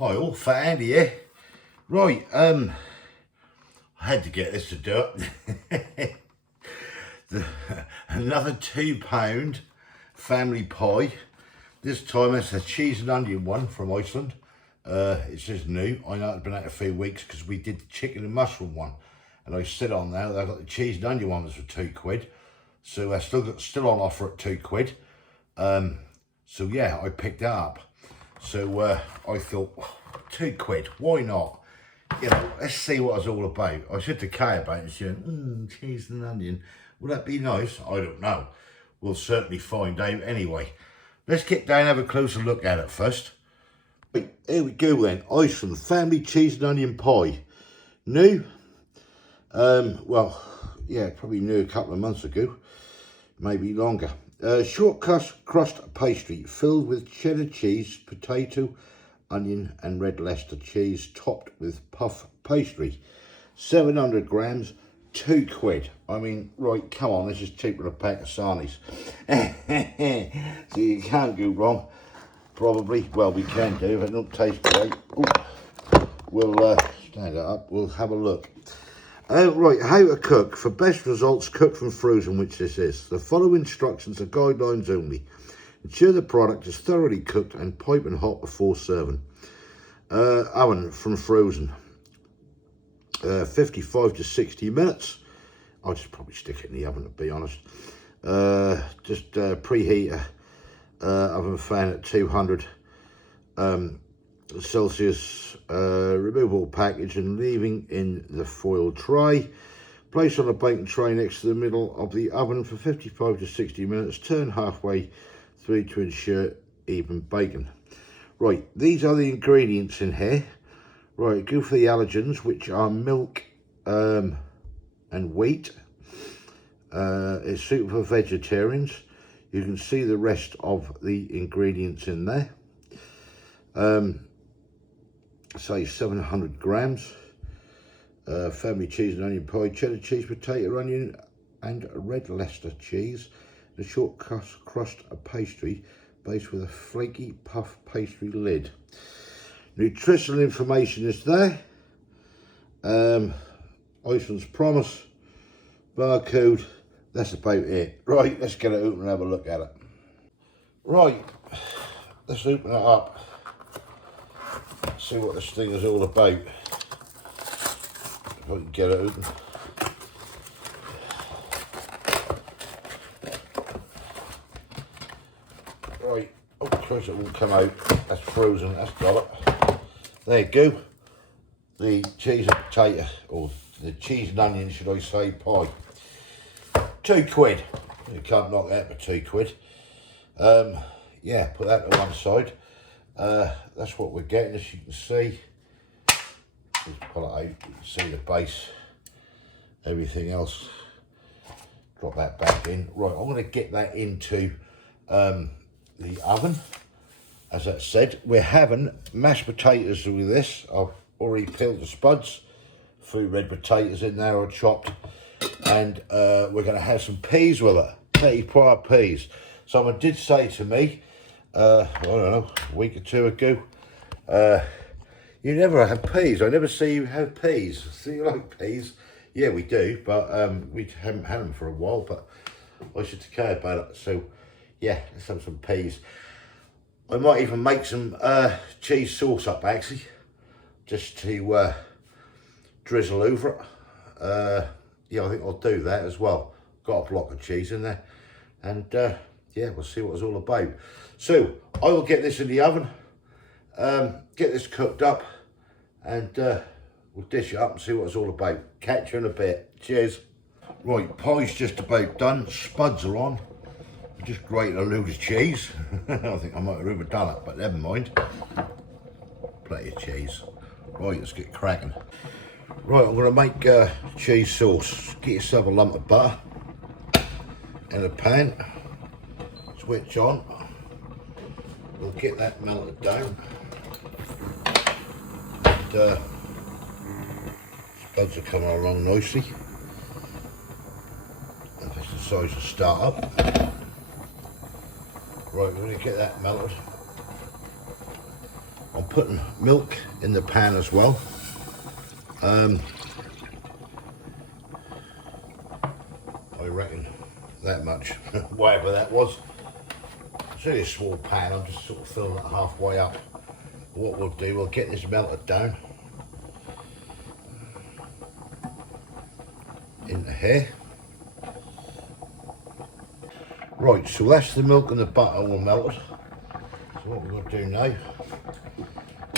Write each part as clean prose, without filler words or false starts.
Hi all, Fat Andy here. Right, I had to get this to do it. Another £2 family pie. This time it's a cheese and onion one from Iceland. It's just new. I know it's been out a few weeks because we did the chicken and mushroom one. And I sit on there, I got the cheese and onion one was for £2. So still on offer at £2. So yeah, I picked that up. So I thought, £2, why not? You know, let's see what it's all about. I said to Kay about it and she went, cheese and onion. Would that be nice? I don't know. We'll certainly find out anyway. Let's get down and have a closer look at it first. Right, here we go then. Iceland family cheese and onion pie. New? Well, yeah, probably new a couple of months ago. Maybe longer. Short crust pastry filled with cheddar cheese, potato, onion and red Leicester cheese topped with puff pastry. 700 grams, £2. I mean, right, come on, this is cheaper than a pack of sarnies. So you can't go wrong, probably. Well, we can do if it don't taste great. Ooh. We'll stand it up, we'll have a look. Right, how to cook. For best results, cook from frozen, which this is. The following instructions are guidelines only. Ensure the product is thoroughly cooked and piping hot before serving. Oven from frozen. 55 to 60 minutes. I'll just probably stick it in the oven, to be honest. Just preheat oven fan at 200 Celsius, remove all package and leaving in the foil tray. Place on a baking tray next to the middle of the oven for 55 to 60 minutes. Turn halfway through to ensure even baking. Right, these are the ingredients in here. Right, go for the allergens, which are milk and wheat. It's suitable for vegetarians. You can see the rest of the ingredients in there. Say 700 grams, family cheese and onion pie, cheddar cheese, potato, onion and red Leicester cheese, the short crust pastry based with a flaky puff pastry lid. Nutritional information is there, Iceland's promise, barcode, that's about it. Right, let's get it open and have a look at it. Right, let's open it up. See what this thing is all about. If I can get it open. Right, oh Christ, it won't come out. That's frozen, that's got it. There you go. The cheese and potato, or the cheese and onion, should I say, pie. £2. You can't knock that for £2. Yeah, put that to one side. That's what we're getting, as you can see. Just pull it out, you can see the base, everything else. Drop that back in. Right, I'm going to get that into the oven. As I said, we're having mashed potatoes with this. I've already peeled the spuds. A few red potatoes in there are chopped. And we're going to have some peas with it, petty-pois peas. Someone did say to me, I don't know, a week or two ago, you never have peas. I never see you have peas. See, you like peas? Yeah, we do, but we haven't had them for a while, but I should care about it. So, yeah, let's have some peas. I might even make some cheese sauce up, actually, just to drizzle over it. Yeah, I think I'll do that as well. Got a block of cheese in there. And, yeah, we'll see what it's all about. So, I will get this in the oven, get this cooked up, and we'll dish it up and see what it's all about. Catch you in a bit. Cheers. Right, pie's just about done. Spuds are on. I just grated a load of cheese. I think I might have overdone it, but never mind. Plenty of cheese. Right, let's get cracking. Right, I'm going to make cheese sauce. Get yourself a lump of butter in a pan. Switch on. We'll get that melted down. And spuds are coming along nicely. If it's the size to start up. Right, we're going to get that melted. I'm putting milk in the pan as well. I reckon that much, whatever that was. It's only a small pan, I'm just sort of filling it halfway up. What we'll do, we'll get this melted down into here. Right, so that's the milk and the butter all melted. So what we're going to do now,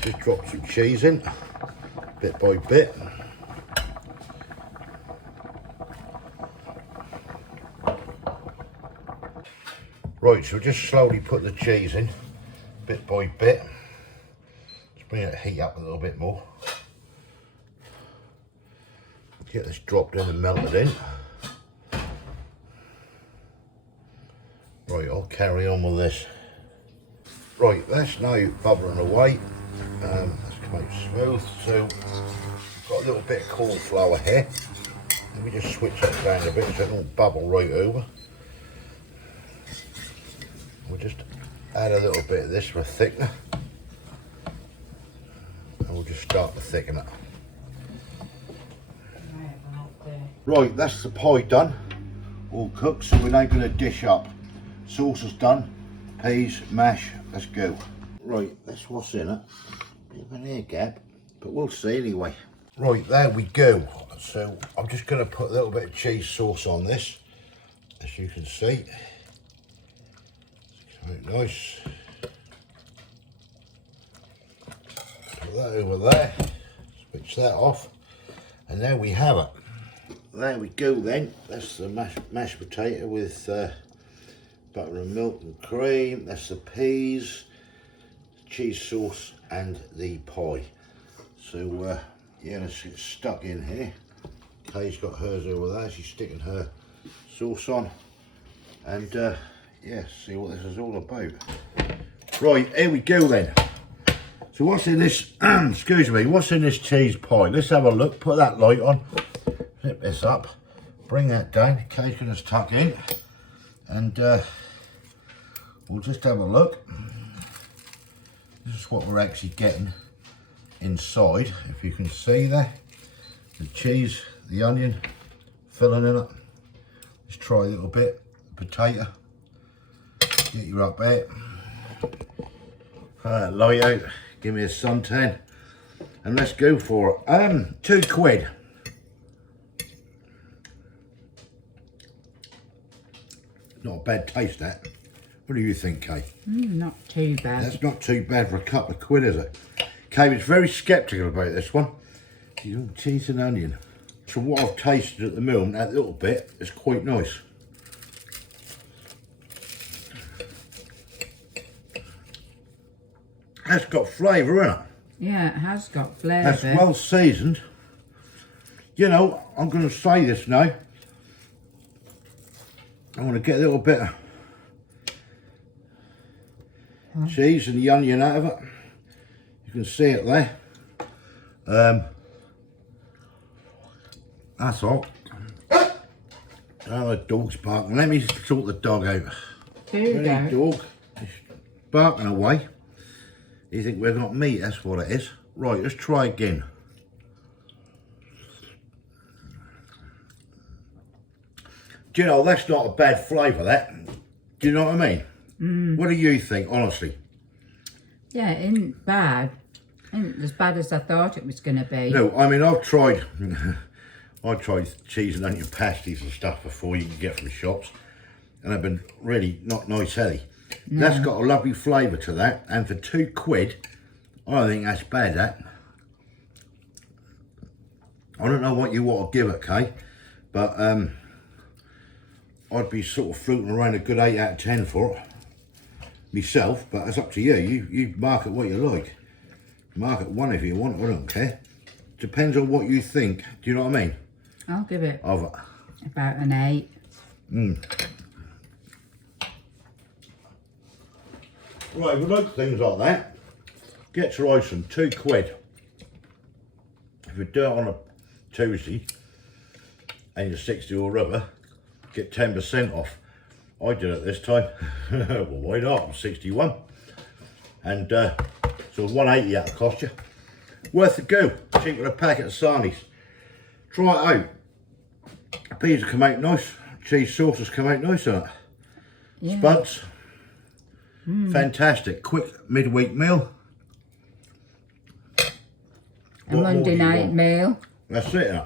just drop some cheese in, bit by bit. Right, so just slowly put the cheese in, bit by bit. Just bring that heat up a little bit more. Get this dropped in and melted in. Right, I'll carry on with this. Right, that's now bubbling away. Let's come out smooth. So, I've got a little bit of corn flour here. Let me just switch that down a bit so it won't bubble right over. We'll just add a little bit of this for a thickener. And we'll just start to thicken it. Right, that's the pie done. All cooked, so we're now going to dish up. Sauce is done, peas, mash, let's go. Right, that's what's in it. Bit of an air gap, but we'll see anyway. Right, there we go. So I'm just going to put a little bit of cheese sauce on this, as you can see. Very nice. Put that over there, switch that off, and there we have it. There we go then. That's the mashed potato with butter and milk and cream. That's the peas, cheese sauce and the pie. So yeah, let's get stuck in here. Kay's got hers over there, she's sticking her sauce on, and yeah, see what this is all about. Right, here we go then. So what's in this, excuse me, what's in this cheese pie? Let's have a look. Put that light on, flip this up, bring that down. Kay's going to tuck in, and we'll just have a look. This is what we're actually getting inside, if you can see there. The cheese, the onion, filling in it. Let's try a little bit. Potato. Get you up there. Light out. Give me a suntan. And let's go for it. £2. Not a bad taste, that. What do you think, Kay? Not too bad. That's not too bad for a couple of quid, is it? Kay was very sceptical about this one. Cheese and onion. From what I've tasted at the moment, that little bit is quite nice. That's got flavour in it. Yeah, it has got flavour. That's well seasoned. You know, I'm going to say this now. I want to get a little bit of cheese and the onion out of it. You can see it there. That's all. Oh, the dog's barking. Let me sort the dog out. There you go. Dog. He's barking away. You think we've got meat, that's what it is. Right, let's try again. Do you know, that's not a bad flavour, that. Do you know what I mean? What do you think, honestly? Yeah, it ain't bad. It ain't as bad as I thought it was going to be. No, I mean, I've tried cheese and onion pasties and stuff before you can get from the shops, and they've been really not nice, heavy. No. That's got a lovely flavour to that, and for £2, I don't think that's bad, that. I don't know what you want to give it, Kay, but I'd be sort of floating around a good 8 out of 10 for it myself, but it's up to you. You mark it what you like. Mark it 1 if you want, I don't care. Depends on what you think. Do you know what I mean? I'll give it of it. About an 8. Right, we like things like that. Get your Iceland, £2. If you do it on a Tuesday and you're 60 or other, get 10% off. I did it this time. Well, why not? I'm 61. And So 180 that'll cost you. Worth a go. Cheaper than a packet of sarnies. Try it out. Peas come out nice. Cheese sauces come out nice, don't it? Yeah. Spuds. Fantastic. Quick midweek meal. A Monday night meal. That's it.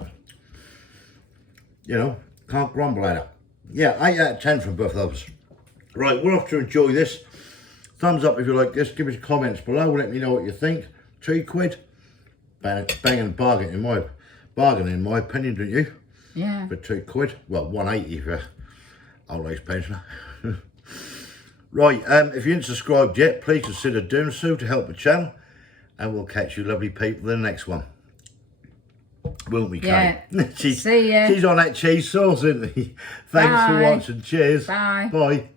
You know, can't grumble at it. Yeah, 8 out of 10 from both of us. Right, we're off to enjoy this. Thumbs up if you like this. Give us comments below. Let me know what you think. £2. Banging bargain in my opinion, don't you? Yeah. For £2. Well, 180 for old age pensioner. Right, if you haven't subscribed yet, please consider doing so to help the channel. And we'll catch you lovely people in the next one. Won't we, Kate? Yeah. See ya. She's on that cheese sauce, isn't she? Thanks for Bye. watching. Cheers. Bye. Bye.